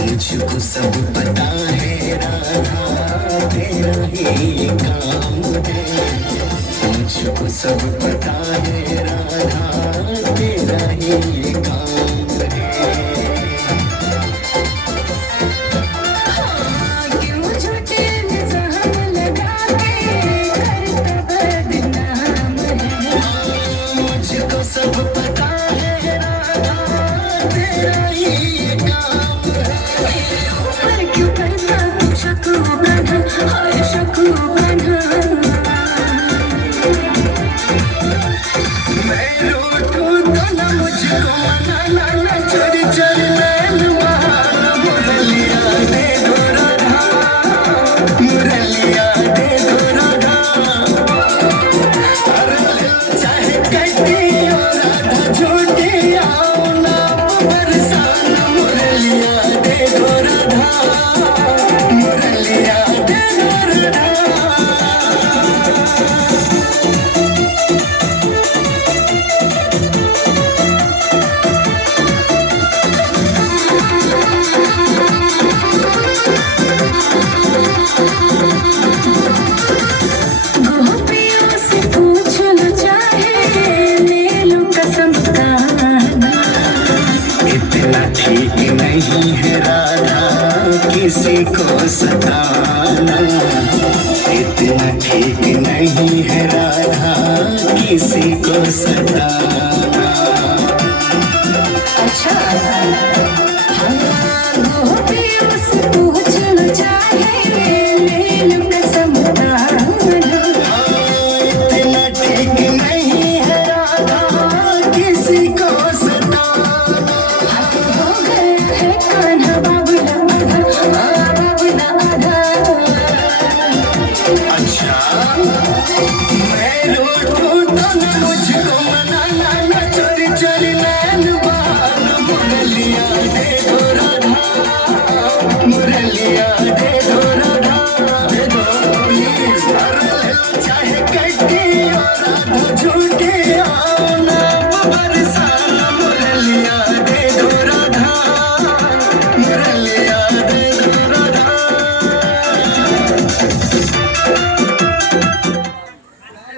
मुझको सब पता है राधा, तेरा ही काम है। मुझको सब पता है राधा, तेरा ही काम है। हाँ, क्यों झूठे इल्ज़ाम लगा के करता बदनाम है। मुझको सब पता है राधा, तेरा ही काम है। पर क्यों करता तू शक बना, हाय शक बना। मैं रूठूं तो ना मुझको मनाना, ना चोरी चोरी नैन बहाना। मुरलिया दे दो राधा, मुरलिया दे दो राधा। अरे चाहे कटी हो राधा झूठी, आओ ना बरसाना। मुरलिया दे दो राधा, मुरलिया दे दो राधा। गोपियों से पूछ लो चाहे, ले लो कसम खाना। इतना ठीक नहीं है राधा, किसी को सताना। इतना ठीक नहीं है राधा, किसी को सताना। अच्छा हाँ